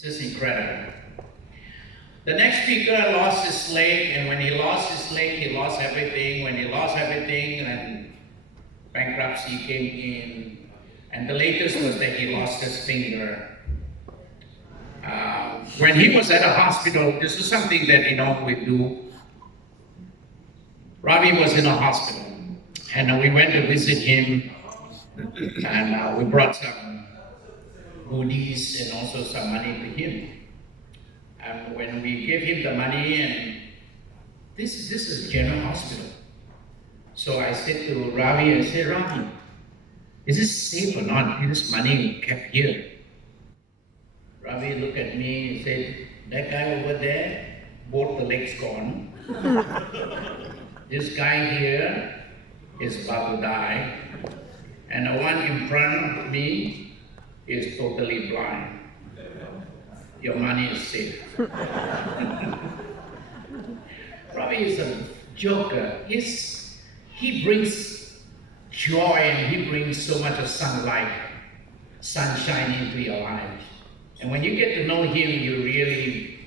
It's just incredible. The next speaker lost his leg, and when he lost his leg, he lost everything. When he lost everything, and bankruptcy came in, and the latest was that he lost his finger. When he was at a hospital, this is something that we do. Ravi was in a hospital, and we went to visit him, and we brought some goodies and also some money to him. And when we gave him the money, and this is General Hospital. So I said to Ravi, Ravi, is this safe or not? Is this money kept here? Ravi looked at me and said, that guy over there, both the legs gone. This guy here is about to die. And the one in front of me is totally blind. Your money is safe. Ravi is a joker. He brings joy, and he brings so much of sunlight, sunshine into your lives. And when you get to know him, you really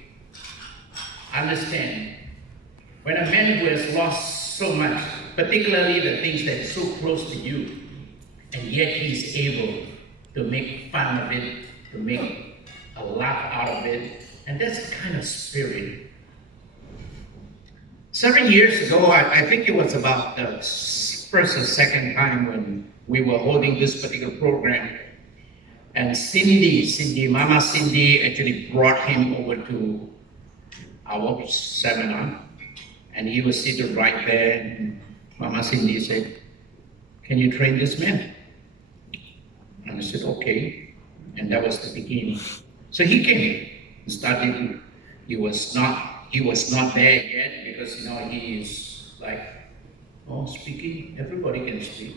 understand. When a man who has lost so much, particularly the things that are so close to you, and yet he's able to make fun of it, to make a laugh out of it, and that's the kind of spirit. 7 years ago, I think it was about the first or second time when we were holding this particular program, and Mama Cindy actually brought him over to our seminar, and he was seated right there, and Mama Cindy said, can you train this man? And I said, okay, and that was the beginning. So he came and started. He was not there yet because he is like, speaking, everybody can speak.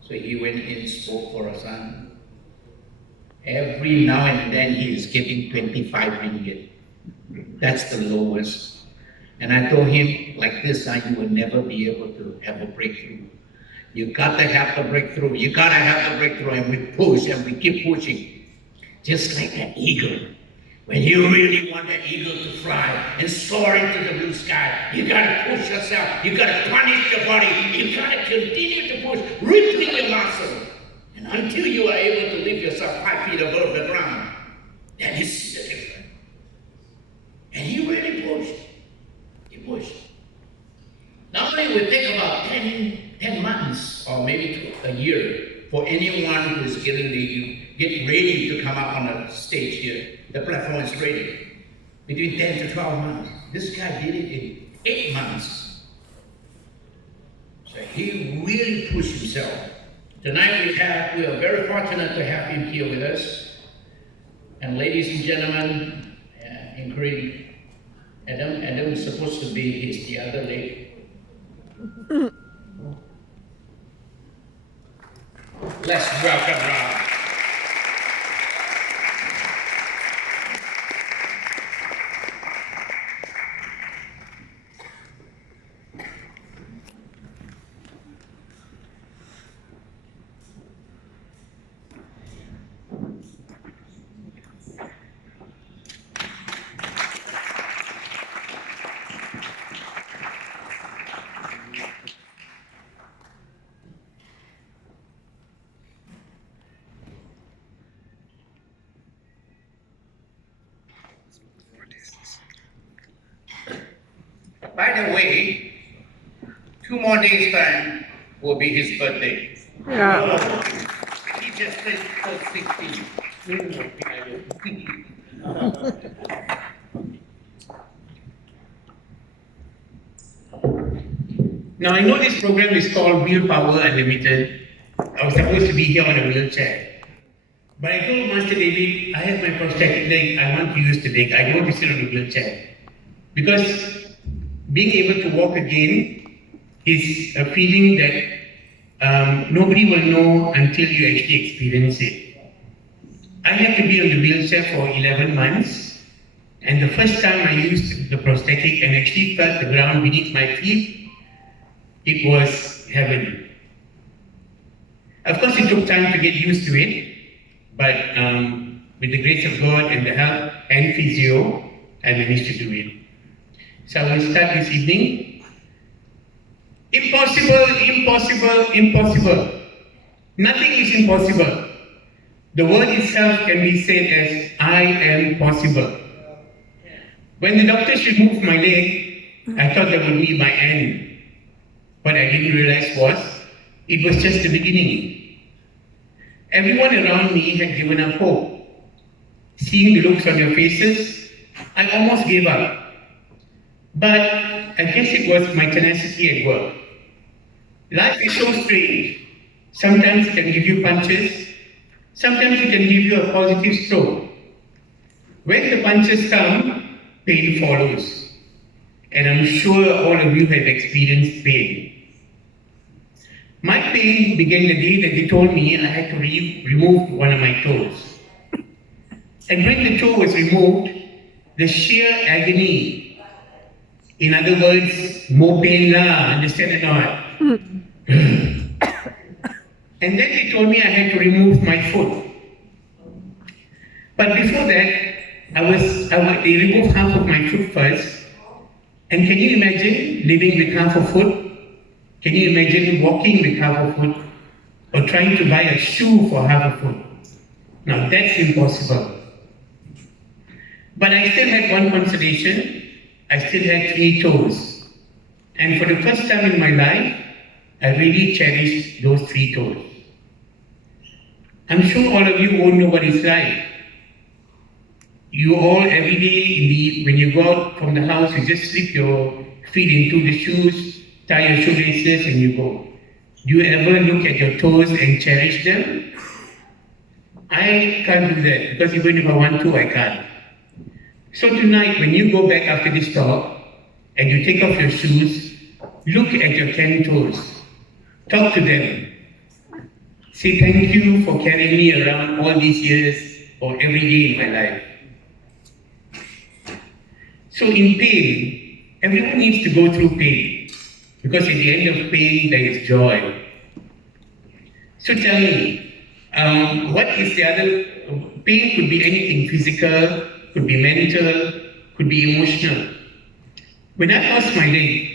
So he went in, spoke for a son. Every now and then he is getting 25 ringgit. That's the lowest. And I told him, like this, you will never be able to have a breakthrough. You gotta have the breakthrough. You gotta have the breakthrough, and we push and we keep pushing. Just like an eagle. When you really want the eagle to fly and soar into the blue sky, you gotta push yourself. You gotta punish your body. You gotta continue to push, ripping your muscle. And until you are able to lift yourself 5 feet above the ground, then you see the difference. And he really pushed. He pushed. Normally it would take about 10 months or maybe a year for anyone who is get ready to come up on the stage here. The platform is ready. Between 10 to 12 months. This guy did it in 8 months. So he really pushed himself. Tonight we are very fortunate to have him here with us. And ladies and gentlemen, including Adam. Adam is supposed to be the other leg. Let's welcome Rob. By the way, 2 more days time will be his birthday. Yeah. He just turned 16. Now I know this program is called Willpower Unlimited. I was supposed to be here on a wheelchair. But I told Master David, I have my prosthetic leg, I want to use the leg, I don't want to sit on a wheelchair. Because being able to walk again is a feeling that nobody will know until you actually experience it. I had to be on the wheelchair for 11 months, and the first time I used the prosthetic and actually felt the ground beneath my feet, it was heaven. Of course, it took time to get used to it, but with the grace of God and the help and physio, I managed to do it. So I will start this evening. Impossible, impossible, impossible. Nothing is impossible. The word itself can be said as, I am possible. When the doctors removed my leg, I thought that would be my end. What I didn't realize was, it was just the beginning. Everyone around me had given up hope. Seeing the looks on their faces, I almost gave up. But I guess it was my tenacity at work. Life is so strange. Sometimes it can give you punches, sometimes it can give you a positive stroke. When the punches come, pain follows. And I'm sure all of you have experienced pain. My pain began the day that they told me I had to remove one of my toes. And when the toe was removed, the sheer agony, in other words, more pain lah, understand or not? And then they told me I had to remove my foot. But before that, they removed half of my foot first. And can you imagine living with half a foot? Can you imagine walking with half a foot? Or trying to buy a shoe for half a foot? Now that's impossible. But I still had one consolation. I still had 3 toes. And for the first time in my life, I really cherished those 3 toes. I'm sure all of you won't know what it's like. You all, every day, when you go out from the house, you just slip your feet into the shoes, tie your shoelaces, and you go. Do you ever look at your toes and cherish them? I can't do that, because even if I want to, I can't. So tonight, when you go back after this talk, and you take off your shoes, look at your 10 toes. Talk to them. Say thank you for carrying me around all these years, or every day in my life. So in pain, everyone needs to go through pain, because at the end of pain, there is joy. So tell me, what is the other? Pain could be anything: physical, could be mental, could be emotional. When I lost my leg,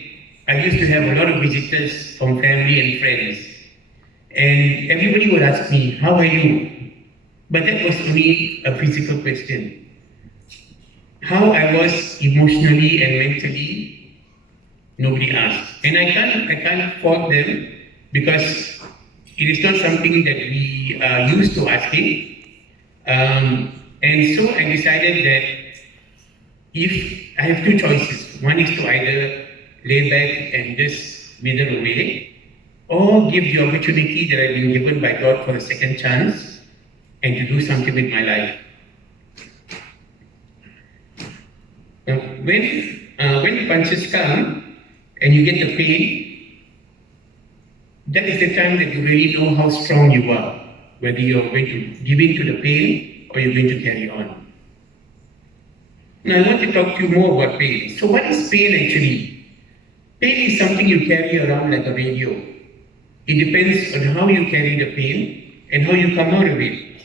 I used to have a lot of visitors from family and friends. And everybody would ask me, how are you? But that was only a physical question. How I was emotionally and mentally, nobody asked. And I can't fault them, because it is not something that we are used to asking. And so I decided that if I have 2 choices, one is to either lay back and just wither away, or give the opportunity that I've been given by God for a second chance and to do something with my life. When the punches come and you get the pain, that is the time that you really know how strong you are, whether you're going to give in to the pain or you're going to carry on. Now I want to talk to you more about pain. So what is pain actually? Pain is something you carry around like a radio. It depends on how you carry the pain and how you come out of it.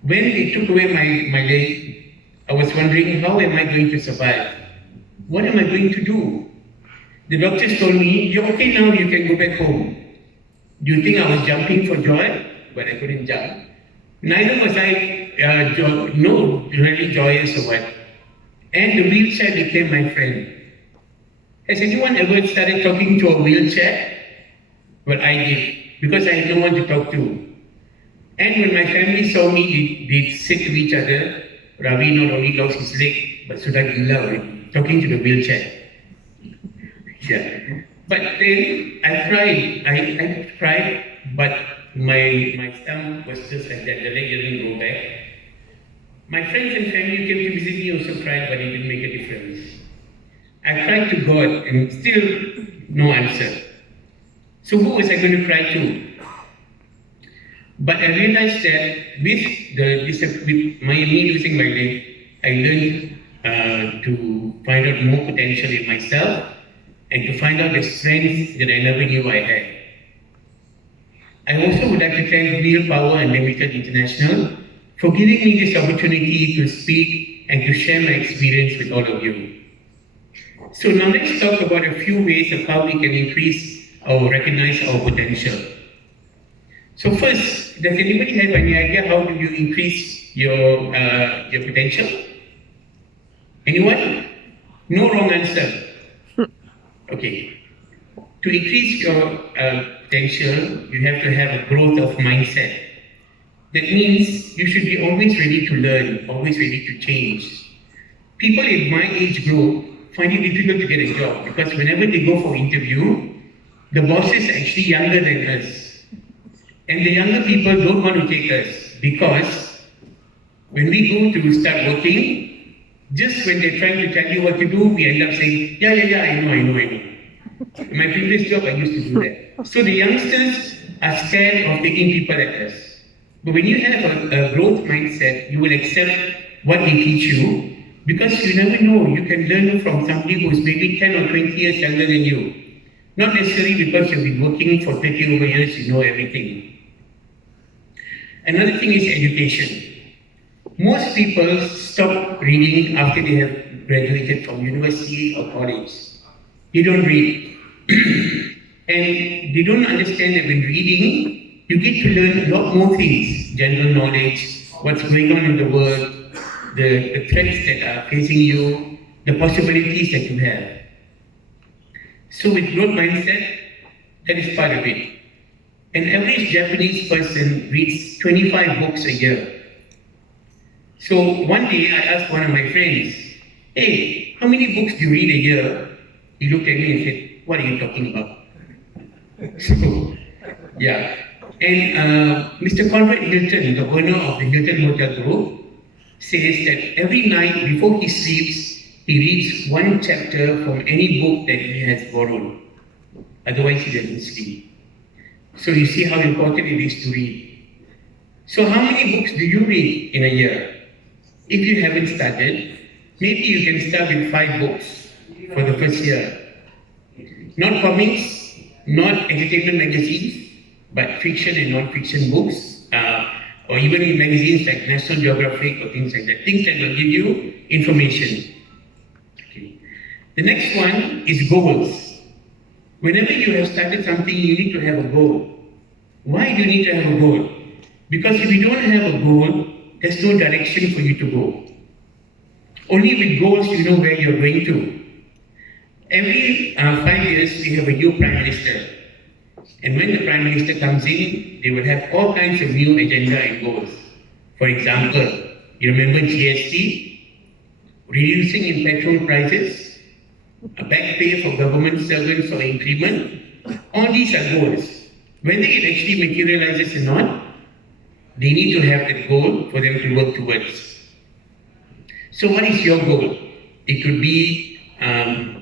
When they took away my leg, I was wondering, how am I going to survive? What am I going to do? The doctors told me, you're okay now, you can go back home. Do you think I was jumping for joy? But I couldn't jump. Neither was I really joyous or what. And the wheelchair became my friend. Has anyone ever started talking to a wheelchair? Well, I did, because I had no one to talk to. And when my family saw me, they said to each other, Ravi not only lost his leg, but Sudha Gilla, talking to the wheelchair. Yeah. But then I tried. I tried, but my stomach was just like that. The leg didn't go back. My friends and family who came to visit me also tried, but it didn't make a difference. I cried to God and still no answer. So who was I going to cry to? But I realized that with me losing my leg, I learned to find out more potential in myself and to find out the strengths that I never knew I had. I also would like to thank Real Power Unlimited International for giving me this opportunity to speak and to share my experience with all of you. So now let's talk about a few ways of how we can increase or recognize our potential. So first, does anybody have any idea how do you increase your potential? Anyone? No wrong answer. Okay. To increase your potential, you have to have a growth of mindset. That means you should be always ready to learn, always ready to change. People in my age group find it difficult to get a job because whenever they go for interview, the bosses are actually younger than us. And the younger people don't want to take us because when we go to start working, just when they're trying to tell you what to do, we end up saying, yeah, I know. In my previous job, I used to do that. So the youngsters are scared of taking people like us. But when you have a growth mindset, you will accept what they teach you because you never know. You can learn from somebody who is maybe 10 or 20 years younger than you. Not necessarily because you've been working for 30 over years, you know everything. Another thing is education. Most people stop reading after they have graduated from university or college. They don't read. And they don't understand that when reading, you get to learn a lot more things. General knowledge, what's going on in the world, the threats that are facing you, the possibilities that you have. So with growth mindset, that is part of it. An average Japanese person reads 25 books a year. So one day I asked one of my friends, hey, how many books do you read a year? He looked at me and said, what are you talking about? So, yeah. And Mr. Conrad Hilton, the owner of the Hilton Hotel Group, says that every night before he sleeps, he reads one chapter from any book that he has borrowed. Otherwise, he doesn't sleep. So you see how important it is to read. So how many books do you read in a year? If you haven't started, maybe you can start with 5 books for the first year. Not comics, not entertainment magazines, but fiction and non-fiction books, or even in magazines like National Geographic or things like that. Things that will give you information. Okay. The next one is goals. Whenever you have started something, you need to have a goal. Why do you need to have a goal? Because if you don't have a goal, there's no direction for you to go. Only with goals you know where you're going to. Every 5 years, we have a new Prime Minister. And when the Prime Minister comes in, they will have all kinds of new agenda and goals. For example, you remember GST? Reducing in petrol prices, a back pay for government servants or increment. All these are goals. Whether it actually materializes or not, they need to have that goal for them to work towards. So what is your goal? It could be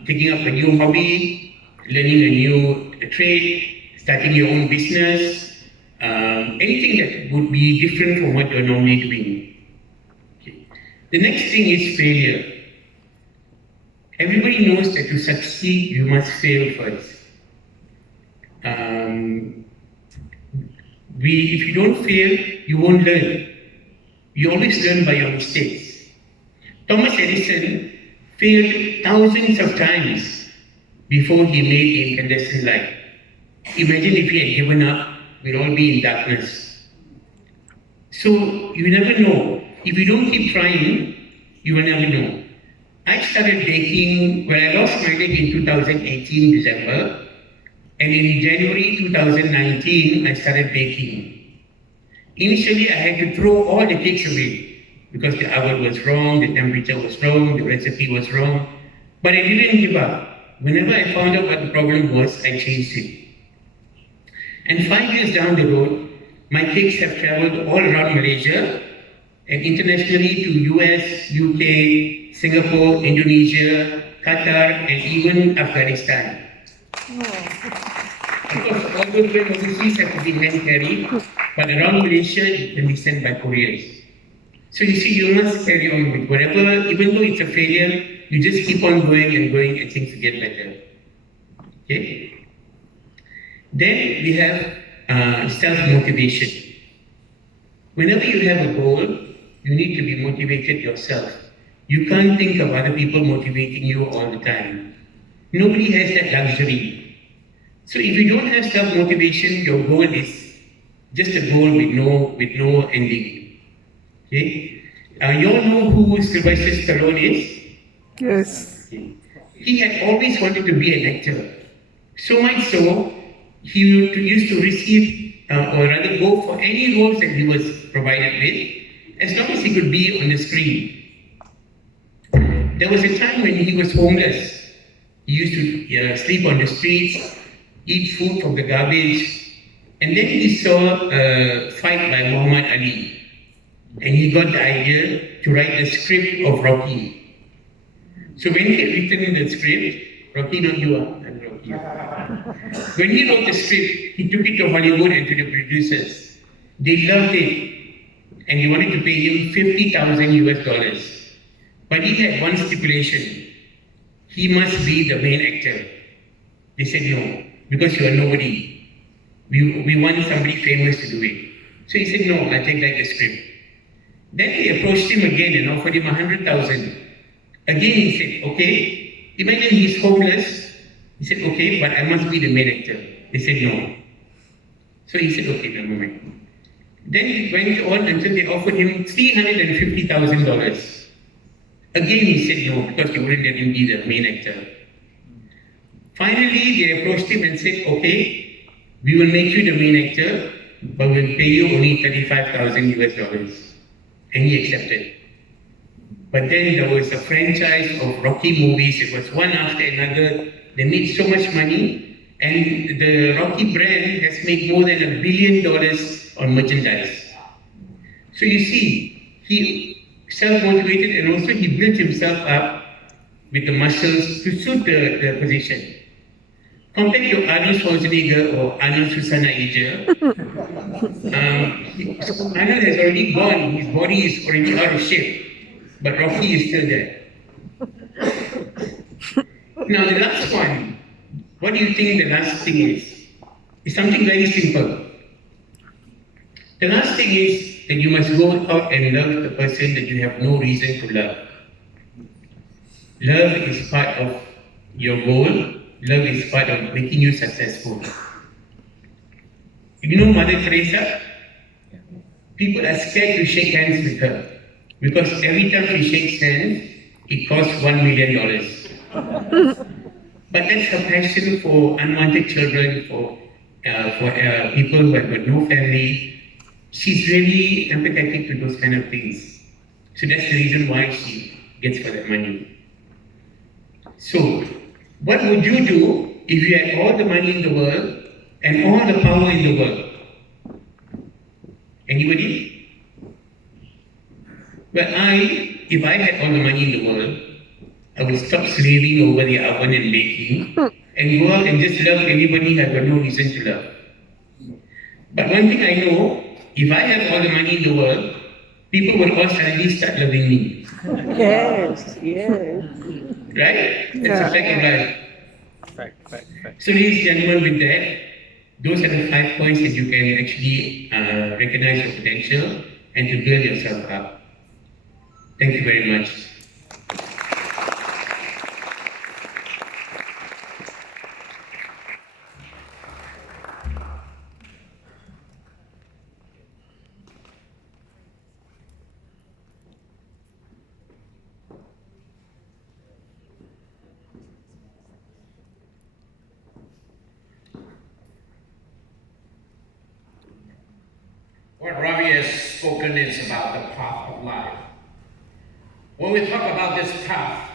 taking up a new hobby, learning a new trade, starting your own business, anything that would be different from what you're normally doing. Okay. The next thing is failure. Everybody knows that to succeed, you must fail first. If you don't fail, you won't learn. You always learn by your mistakes. Thomas Edison failed thousands of times before he made the incandescent light. Imagine if he had given up, we'd all be in darkness. So you never know. If you don't keep trying, you will never know. I started baking when I lost my leg in 2018 December, and in January 2019 I started baking. Initially I had to throw all the cakes away because the oven was wrong, the temperature was wrong, the recipe was wrong, but I didn't give up. Whenever I found out what the problem was, I changed it. And 5 years down the road, my cakes have traveled all around Malaysia and internationally to US, UK, Singapore, Indonesia, Qatar, and even Afghanistan. Of course, all those going overseas have to be hand carried, but around Malaysia, it can be sent by couriers. So you see, you must carry on with whatever, even though it's a failure, you just keep on going and going and things get better. Okay? Then we have self-motivation. Whenever you have a goal, you need to be motivated yourself. You can't think of other people motivating you all the time. Nobody has that luxury. So if you don't have self-motivation, your goal is just a goal with no ending. Okay? You all know who Sylvester Stallone is? Yes. Okay. He had always wanted to be an actor. So much so, he used to receive, or rather go for any roles that he was provided with, as long as he could be on the screen. There was a time when he was homeless. He used to sleep on the streets, eat food from the garbage, and then he saw a fight by Muhammad Ali. And he got the idea to write the script of Rocky. So when he had written the script, Rocky, not you, I'm Rocky. When he wrote the script, he took it to Hollywood and to the producers. They loved it, and they wanted to pay him $50,000. But he had one stipulation: he must be the main actor. They said no, because you are nobody. We want somebody famous to do it. So he said, no, I take back the script. Then they approached him again and offered him $100,000. Again he said, okay. Imagine he's homeless. He said, okay, but I must be the main actor. They said no. So he said, okay, never mind. Then it went on until they offered him $350,000. Again he said no, because he wouldn't let him be the main actor. Finally, they approached him and said, okay, we will make you the main actor, but we'll pay you only $35,000. And he accepted. But then there was a franchise of Rocky movies. It was one after another. They made so much money, and the Rocky brand has made more than $1 billion on merchandise. So you see, he self-motivated, and also he built himself up with the muscles to suit the position. Compared to Arnold Schwarzenegger or Arnold Schwarzenegger, Arnold has already gone, his body is already out of shape, but Rocky is still there. Now the last one, what do you think the last thing is? It's something very simple. The last thing is that you must go out and love the person that you have no reason to love. Love is part of your goal. Love is part of making you successful. You know Mother Teresa? People are scared to shake hands with her because every time she shakes hands, it costs $1 million. But that's her passion for unwanted children, for people who have got no family. She's really empathetic to those kind of things. So that's the reason why she gets for that money. So, what would you do if you had all the money in the world and all the power in the world? Anybody? Well, if I had all the money in the world, I would stop slaving over the oven and baking and go out and just love anybody I've got no reason to love. But one thing I know, if I have all the money in the world, people will all suddenly start loving me. Yes, yes. Right? That's a fact of life. Fact. So ladies and gentlemen, with that, those are the 5 points that you can actually recognize your potential and to build yourself up. Thank you very much. What Ravi has spoken is about the path of life. When we talk about this path,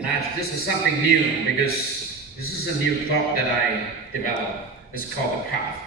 now this is something new because this is a new thought that I developed. It's called the path.